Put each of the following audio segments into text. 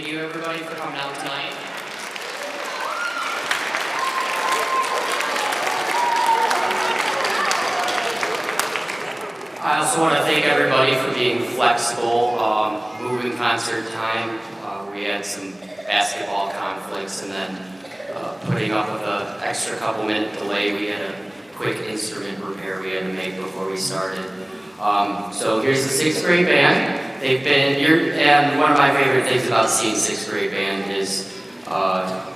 Thank you everybody for coming out tonight. I also want to thank everybody for being flexible, moving concert time. We had some basketball conflicts, and then putting up with an extra couple minute delay. We had a quick instrument repair we had to make before we started. So here's the 6th grade band. They've been here, and one of my favorite things about seeing 6th grade band is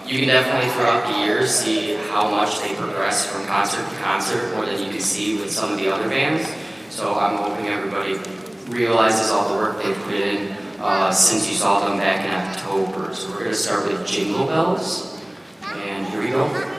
you can definitely throughout the years see how much they progress from concert to concert, more than you can see with some of the other bands. So I'm hoping everybody realizes all the work they've put in since you saw them back in October. So we're going to start with Jingle Bells, and here we go.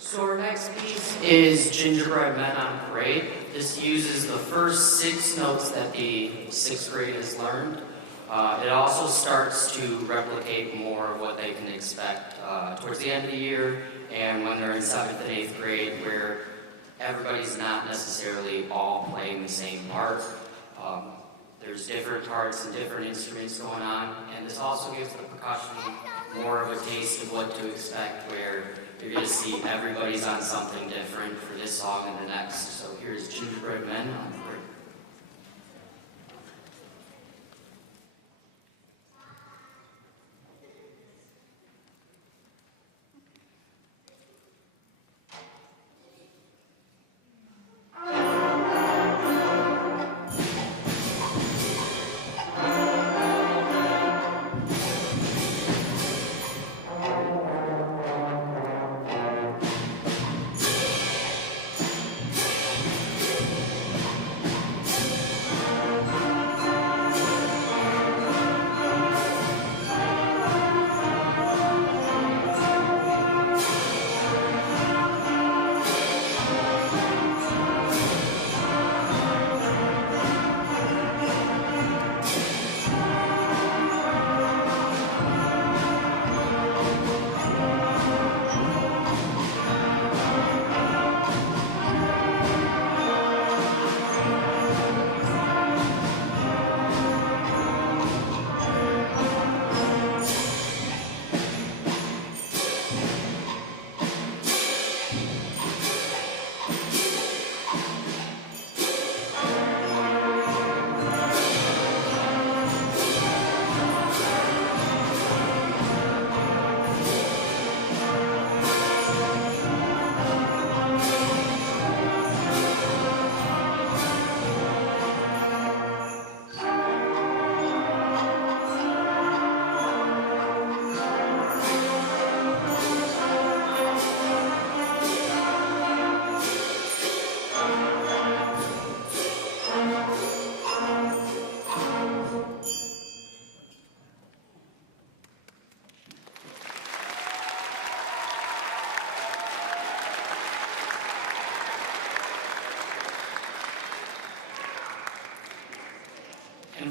So our next piece is Gingerbread Men on Parade. This uses the first 6 notes that the 6th grade has learned. It also starts to replicate more of what they can expect towards the end of the year and when they're in 7th and 8th grade, where everybody's not necessarily all playing the same part. There's different parts and different instruments going on, and this also gives the percussion more of a taste of what to expect, where you're going to see everybody's on something different for this song and the next. So here's Gingerbread Men on Parade.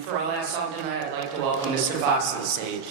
for our last song tonight, I'd like to welcome Mr. Fox to the stage.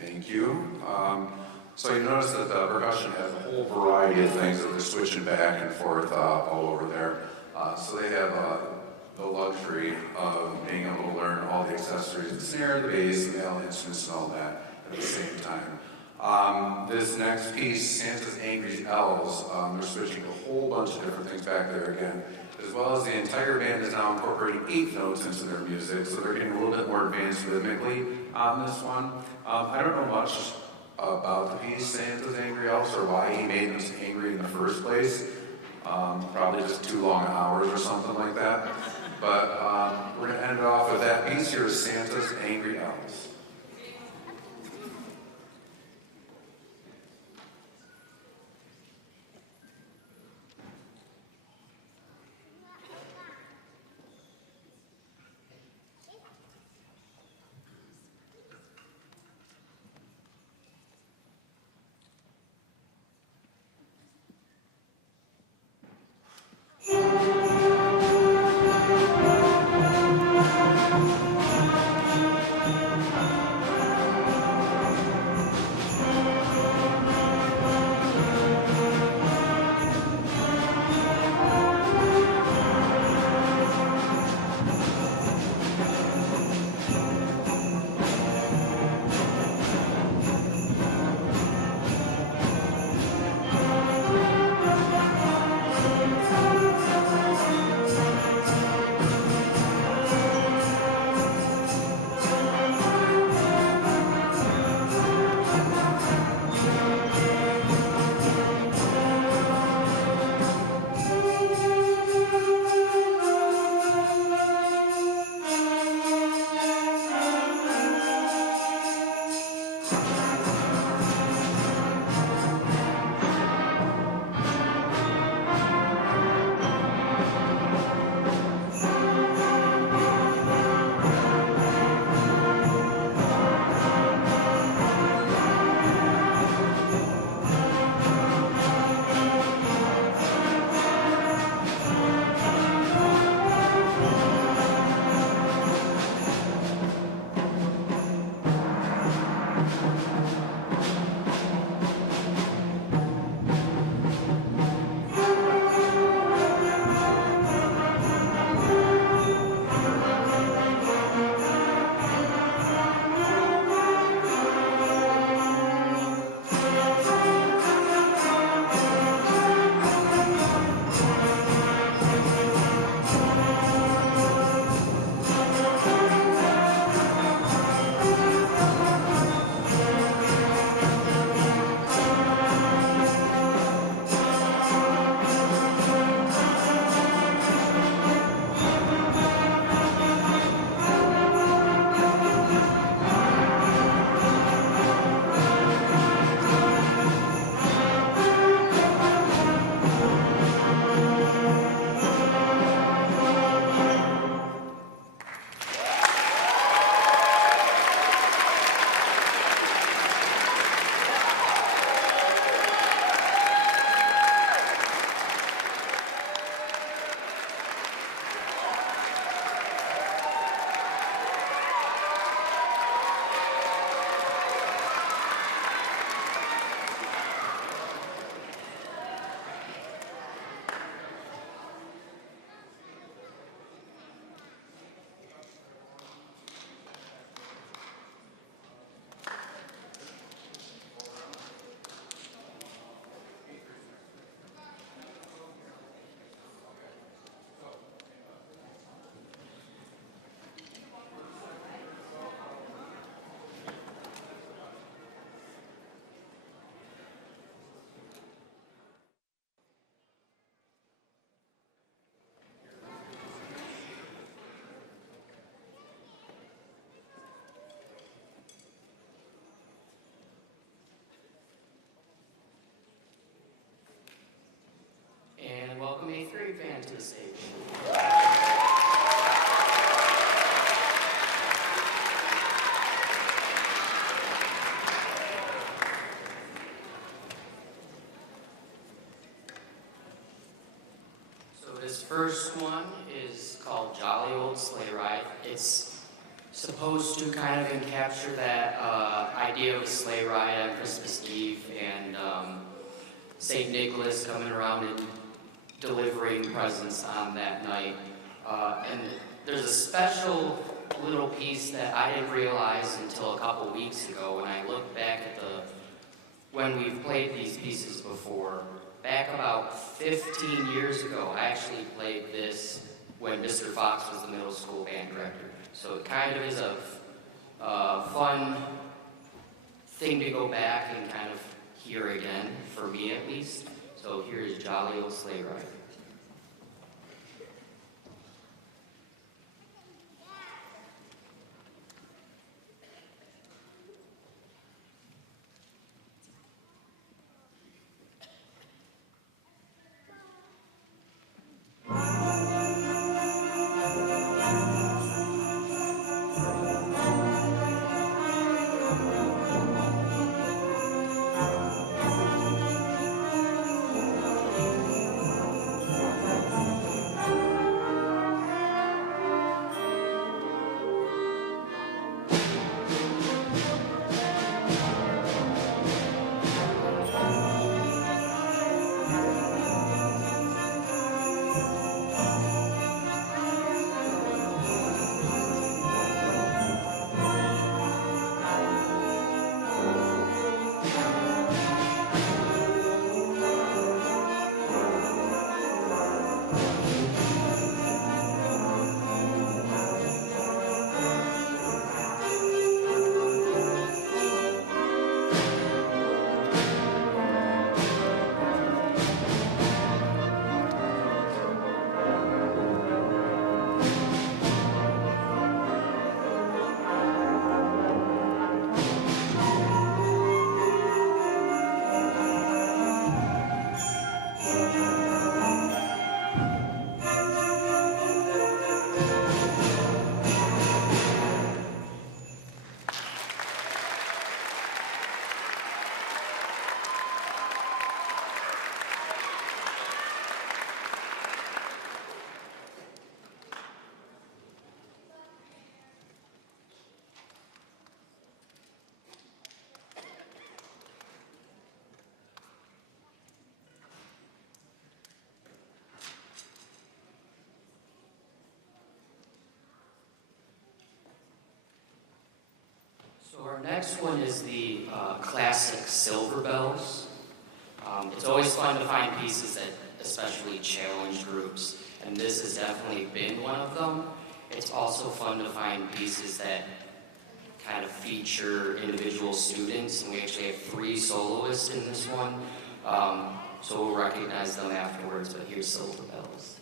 Thank you. So you notice that the percussion has a whole variety of things that they're switching back and forth all over there. So they have the luxury of being able to learn all the accessories, the snare, the bass, the male instruments, and all that at the same time. This next piece, Santa's Angry Elves, they're switching a whole bunch of different things back there again, as well as the entire band is now incorporating 8 notes into their music, so they're getting a little bit more advanced rhythmically on this one. I don't know much about the piece, Santa's Angry Elves, or why he made them angry in the first place. Probably just 2 long hours or something like that. But we're going to end it off with that piece. Here is Santa's Angry Elves. band to the stage. So this first one is called Jolly Old Sleigh Ride. It's supposed to kind of encapture that idea of a sleigh ride on Christmas Eve and St. Nicholas coming around and delivering presents on that night. And there's a special little piece that I didn't realize until a couple weeks ago when I looked back at when we've played these pieces before. Back about 15 years ago, I actually played this when Mr. Fox was the middle school band director. So it kind of is a fun thing to go back and kind of hear again, for me at least. So here is Jolly Old Sleigh Ride. So our next one is the classic Silver Bells. It's always fun to find pieces that especially challenge groups, and this has definitely been one of them. It's also fun to find pieces that kind of feature individual students, and we actually have 3 soloists in this one, so we'll recognize them afterwards, but here's Silver Bells.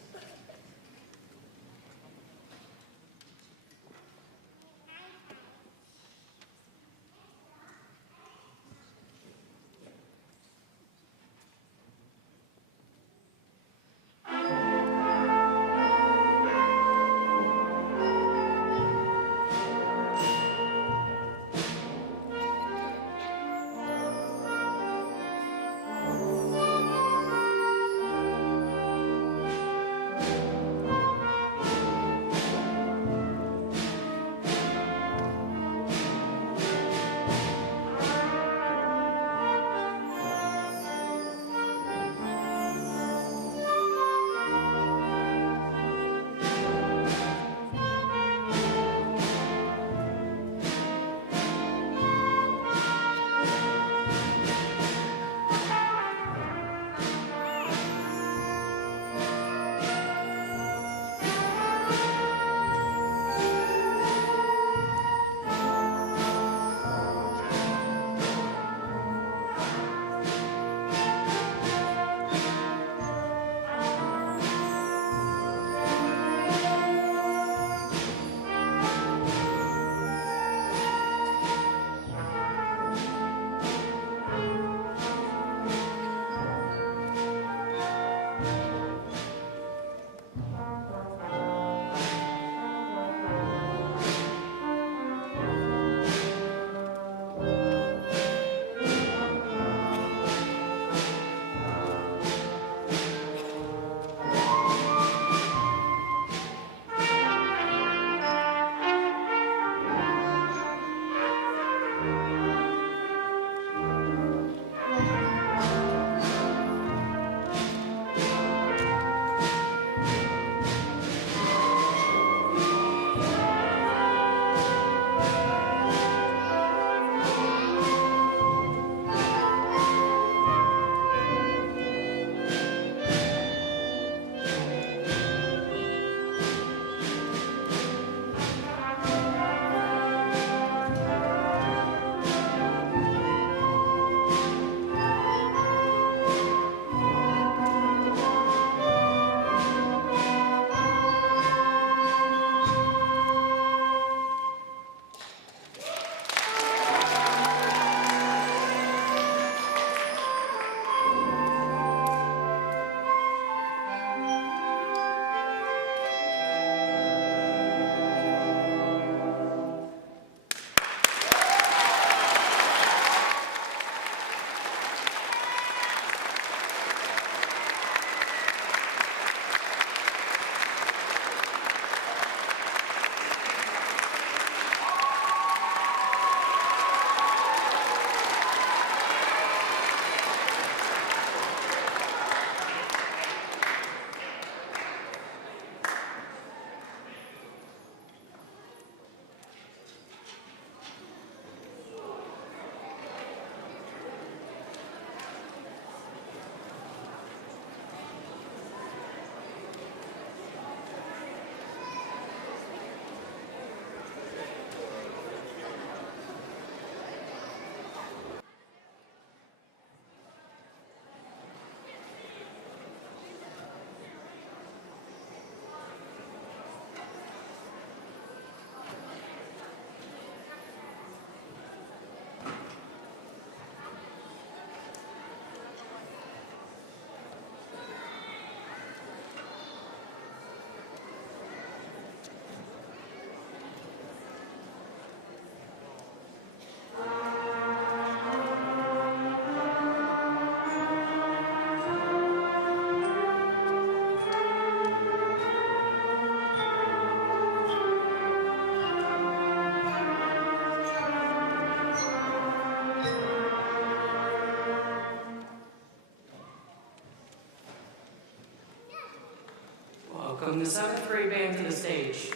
Welcome the 7th grade band to the stage.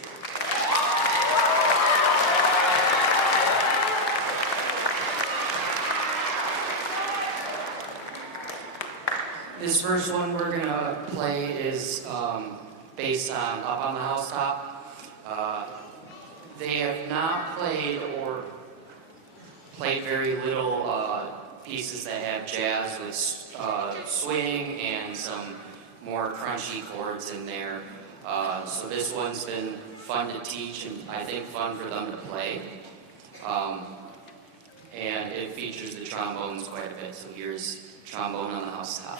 This first one we're gonna play is based on Up on the Housetop. They have not played or played very little pieces that have jazz with swing and some more crunchy chords in there. So this one's been fun to teach and I think fun for them to play. And it features the trombones quite a bit. So here's Trombone on the Housetop.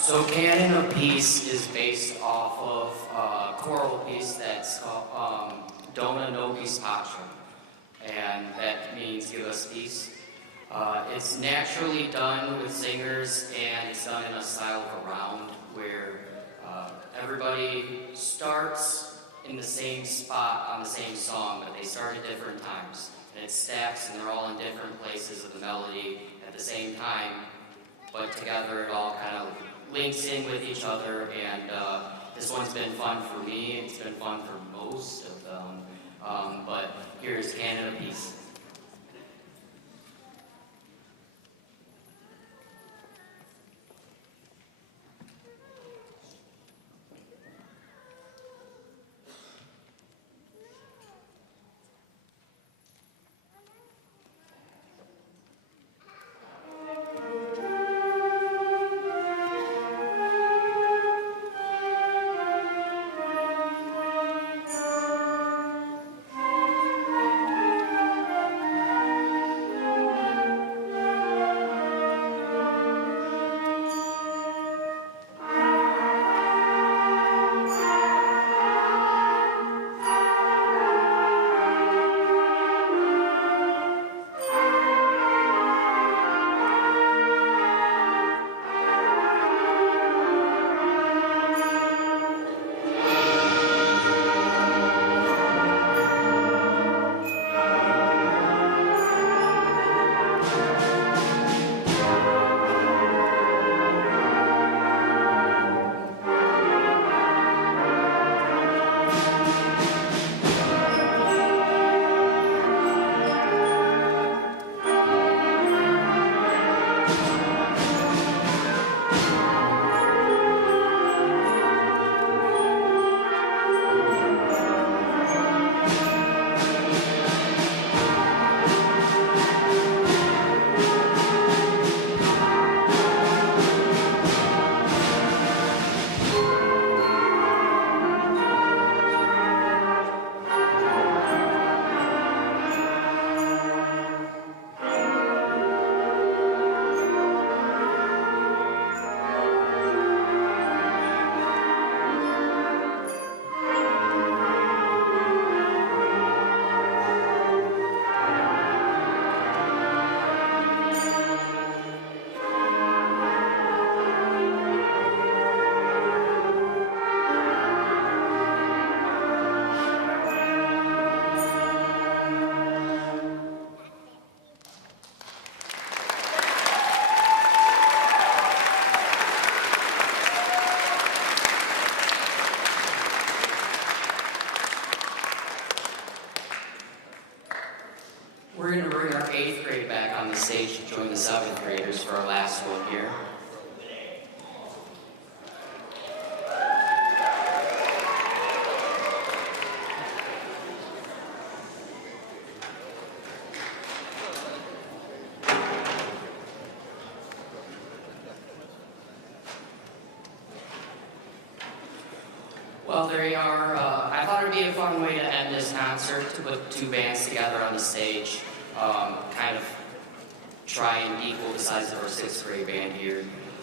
So Canon of Peace is based off of a choral piece that's called Dona Nobis Pacem, and that means give us peace. It's naturally done with singers, and it's done in a style of a round where everybody starts in the same spot on the same song, but they start at different times. And it stacks, and they're all in different places of the melody at the same time, but together it all kind of links in with each other, and this one's been fun for me. It's been fun for most of them, but here's Canada Peace. join the 7th graders for our last one here. Well, there you are. I thought it would be a fun way to end this concert to put two bands together on the stage. Kind of try and equal the size of our 6th grade band here.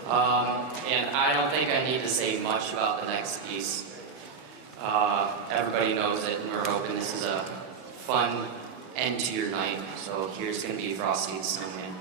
And I don't think I need to say much about the next piece. Everybody knows it, and we're hoping this is a fun end to your night. So here's going to be Frosty the Snowman.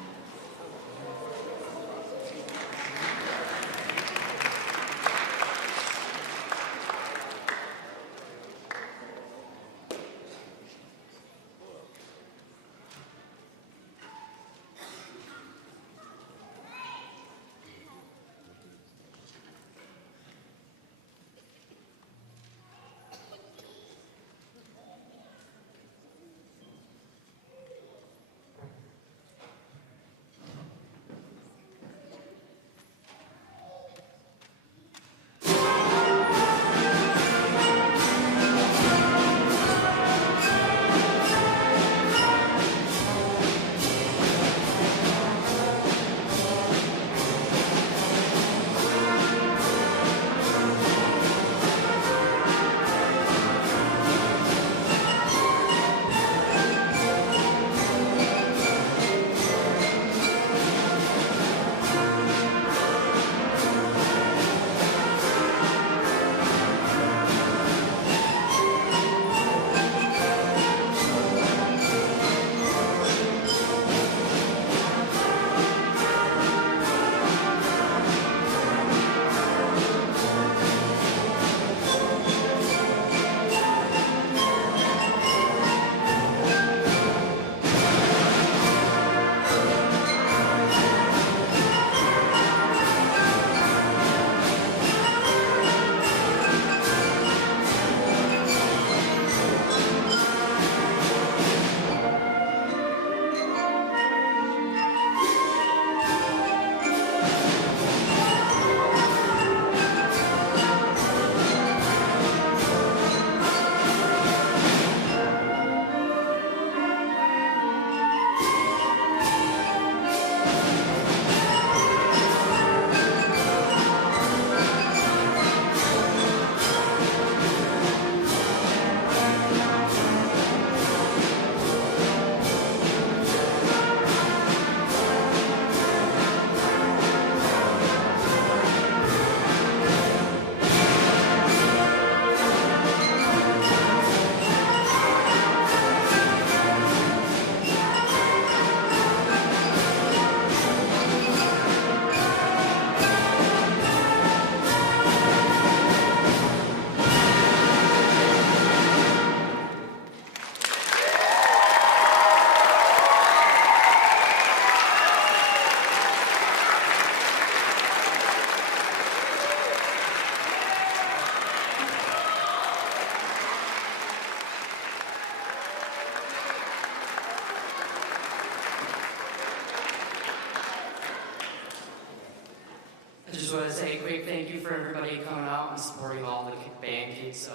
I just want to say a quick thank you for everybody coming out and supporting all the band kids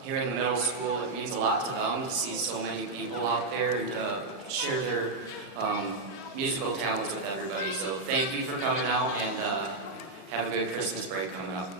here in the middle school. It means a lot to them to see so many people out there and share their musical talents with everybody. So thank you for coming out, and have a good Christmas break coming up.